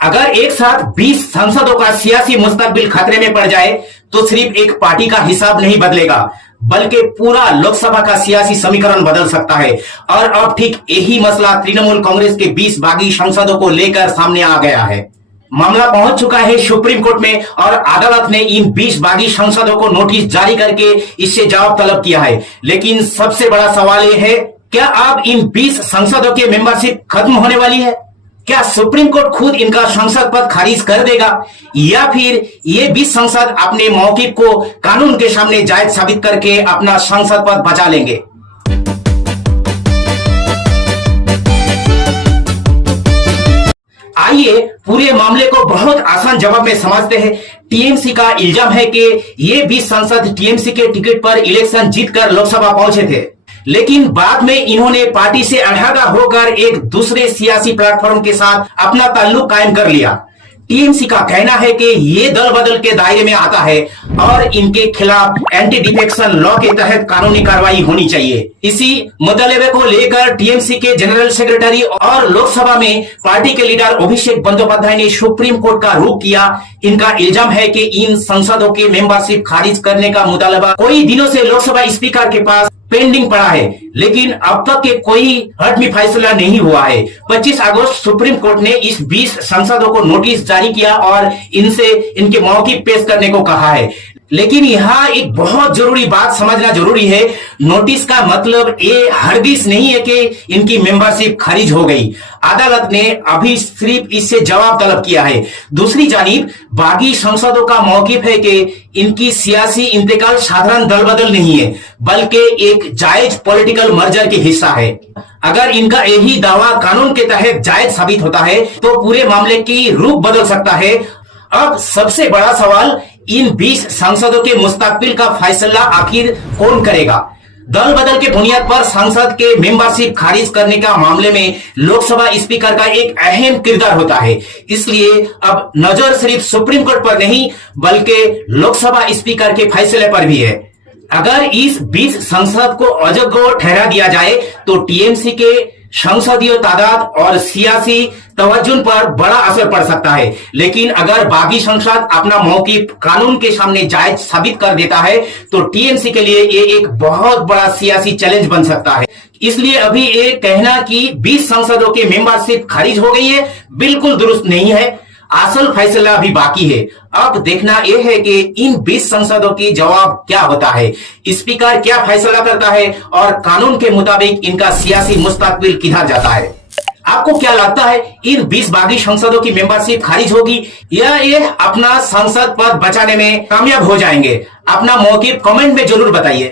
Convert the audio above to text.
अगर एक साथ 20 सांसदों का सियासी मुस्तकबिल खतरे में पड़ जाए तो सिर्फ एक पार्टी का हिसाब नहीं बदलेगा बल्कि पूरा लोकसभा का सियासी समीकरण बदल सकता है। और अब ठीक यही मसला तृणमूल कांग्रेस के 20 बागी सांसदों को लेकर सामने आ गया है। मामला पहुंच चुका है सुप्रीम कोर्ट में और अदालत ने इन 20 बागी सांसदों को नोटिस जारी करके इससे जवाब तलब किया है। लेकिन सबसे बड़ा सवाल यह है, क्या अब इन 20 सांसदों की मेंबरशिप खत्म होने वाली है? क्या सुप्रीम कोर्ट खुद इनका सांसद पद खारिज कर देगा या फिर ये 20 सांसद अपने मौकिफ को कानून के सामने जायज साबित करके अपना सांसद पद बचा लेंगे? आइए पूरे मामले को बहुत आसान जवाब में समझते हैं। टीएमसी का इल्जाम है कि ये 20 सांसद टीएमसी के टिकट पर इलेक्शन जीतकर लोकसभा पहुंचे थे, लेकिन बाद में इन्होंने पार्टी से अलहदा होकर एक दूसरे सियासी प्लेटफॉर्म के साथ अपना ताल्लुक कायम कर लिया। टीएमसी का कहना है कि ये दल बदल के दायरे में आता है और इनके खिलाफ एंटी डिफेक्शन लॉ के तहत कानूनी कार्रवाई होनी चाहिए। इसी मुद्दे को लेकर टीएमसी के जनरल सेक्रेटरी और लोकसभा में पार्टी के लीडर अभिषेक बंदोपाध्याय ने सुप्रीम कोर्ट का रुख किया। इनका इल्जाम है कि इन सांसदों की मेंबरशिप खारिज करने का मुतालबा कई दिनों से लोकसभा स्पीकर के पास पेंडिंग पड़ा है, लेकिन अब तक के कोई हतमी फैसला नहीं हुआ है। 25 अगस्त सुप्रीम कोर्ट ने इस 20 सांसदों को नोटिस जारी किया और इनसे इनके मौकिफ पेश करने को कहा है। लेकिन यहाँ एक बहुत जरूरी बात समझना जरूरी है, नोटिस का मतलब ये हरगिज नहीं है कि इनकी मेंबरशिप खारिज हो गई। अदालत ने अभी सिर्फ इससे जवाब तलब किया है। दूसरी जानिब बागी सांसदों का मौकिफ है कि इनकी सियासी इंतकाल साधारण दल बदल नहीं है बल्कि एक जायज पॉलिटिकल मर्जर की हिस्सा है। अगर इनका यही दावा कानून के तहत जायज साबित होता है तो पूरे मामले की रूप बदल सकता है। अब सबसे बड़ा सवाल, इन 20 सांसदों के मुस्तकबिल का फैसला आखिर कौन करेगा? दल बदल के बुनियाद पर सांसद के मेंबरशिप खारिज करने का मामले में लोकसभा स्पीकर का एक अहम किरदार होता है। इसलिए अब नजर सिर्फ सुप्रीम कोर्ट पर नहीं बल्कि लोकसभा स्पीकर के फैसले पर भी है। अगर इस 20 सांसद को अयोग्य ठहरा दिया जाए तो टीएमसी के संसदीय तादाद और सियासी तवज्जुन पर बड़ा असर पड़ सकता है। लेकिन अगर बागी सांसद अपना मौकिफ कानून के सामने जायज साबित कर देता है तो टीएमसी के लिए ये एक बहुत बड़ा सियासी चैलेंज बन सकता है। इसलिए अभी ये कहना कि 20 सांसदों की मेंबरशिप खारिज हो गई है बिल्कुल दुरुस्त नहीं है। असल फैसला अभी बाकी है। अब देखना यह है कि इन 20 सांसदों की जवाब क्या होता है, स्पीकर क्या फैसला करता है और कानून के मुताबिक इनका सियासी मुस्तकबिल किधर जाता है। आपको क्या लगता है, इन 20 बागी सांसदों की मेंबरशिप खारिज होगी या ये अपना सांसद पद बचाने में कामयाब हो जाएंगे? अपना मौकिफ कमेंट में जरूर बताइए।